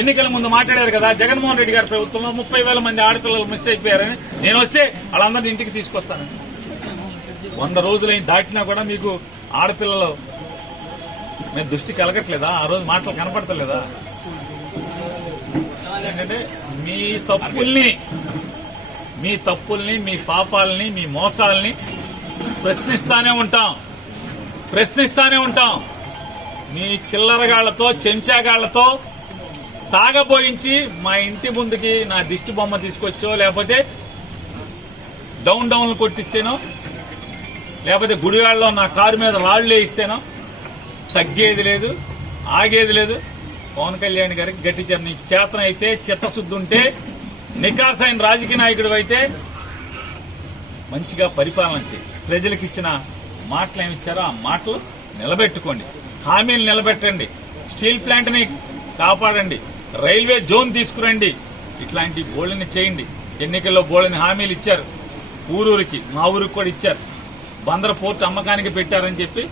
ఎన్నికల ముందు మాట్లాడారు కదా, జగన్మోహన్ రెడ్డి గారి ప్రభుత్వంలో 30,000 మంది ఆడపిల్లలు మిస్ అయిపోయారని. నేను వస్తే వాళ్ళందరినీ ఇంటికి తీసుకొస్తాను. 100 రోజులైన దాటినా కూడా మీకు ఆడపిల్లలు మేము దృష్టి కలగట్లేదా? ఆ రోజు మాటలు కనపడతలేదా? ఎందుకంటే మీ తప్పుల్ని మీ పాపాలని మీ మోసాలని ప్రశ్నిస్తానే ఉంటాం. మీ చిల్లరగాళ్లతో చెంచాగాళ్లతో తాగబోయించి మా ఇంటి ముందుకి నా దిష్టి బొమ్మ తీసుకొచ్చో, లేకపోతే డౌన్లు కొట్టిస్తేనో, లేకపోతే గుడివాడలో నా కారు మీద రాళ్లు వేయిస్తేనో తగ్గేది లేదు, ఆగేది లేదు. పవన్ కళ్యాణ్ గారికి గట్టి నీ చేతన అయితే, చిత్తశుద్ధి ఉంటే, నికార్సైన రాజకీయ నాయకుడు అయితే మంచిగా పరిపాలన చేయి. ప్రజలకు ఇచ్చిన మాటలు ఏమిచ్చారో ఆ మాటలు నిలబెట్టుకోండి, హామీలు నిలబెట్టండి, స్టీల్ ప్లాంట్ ని కాపాడండి, రైల్వే జోన్ తీసుకురండి. ఇట్లాంటి బోళ్ళని చేయండి. ఎన్నికల్లో బోళ్ళని హామీలు ఇచ్చారు. ఊరూరికి, మా ఊరికి కూడా ఇచ్చారు. బందర్ పోర్టు అమ్మకానికి పెట్టారని చెప్పి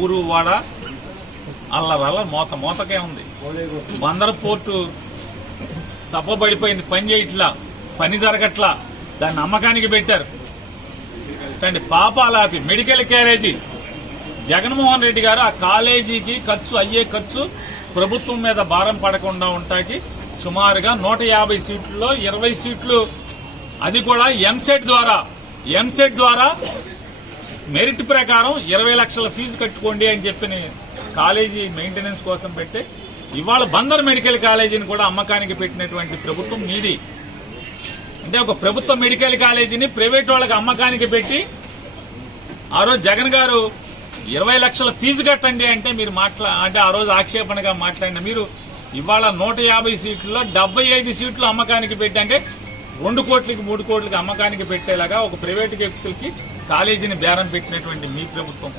ఊరు వాడ అల్లరల్ల మోతకే ఉంది. బందర్ పోర్టు తప్పబడిపోయింది, పని చేయట్లా, పని జరగట్లా, దాన్ని అమ్మకానికి పెట్టారు. పాపాలాపి మెడికల్ కాలేజీ జగన్మోహన్ రెడ్డి గారు ఆ కాలేజీకి అయ్యే ఖర్చు ప్రభుత్వం మీద భారం పడకుండా ఉంటాకి సుమారుగా 150 సీట్లలో 20 సీట్లు, అది కూడా ఎంసెట్ ద్వారా మెరిట్ ప్రకారం 20 లక్షల ఫీజు కట్టుకోండి అని చెప్పి కాలేజీ మెయింటెనెన్స్ కోసం పెట్టి ఇవాళ బందర్ మెడికల్ కాలేజీని కూడా అమ్మకానికి పెట్టినటువంటి ప్రభుత్వం మీది. అంటే ఒక ప్రభుత్వ మెడికల్ కాలేజీని ప్రైవేట్ వాళ్ళకి అమ్మకానికి పెట్టి ఆ రోజు జగన్ గారు 20 లక్షల ఫీజు కట్టండి అంటే మీరు అంటే ఆ రోజు ఆక్షేపణగా మాట్లాడిన మీరు ఇవాళ 150 సీట్లలో 75 సీట్లు అమ్మకానికి పెట్టి, అంటే 2 కోట్లకి 3 కోట్లకి అమ్మకానికి పెట్టేలాగా ఒక ప్రైవేటు వ్యక్తులకి కాలేజీని బేరం పెట్టినటువంటి మీ ప్రభుత్వం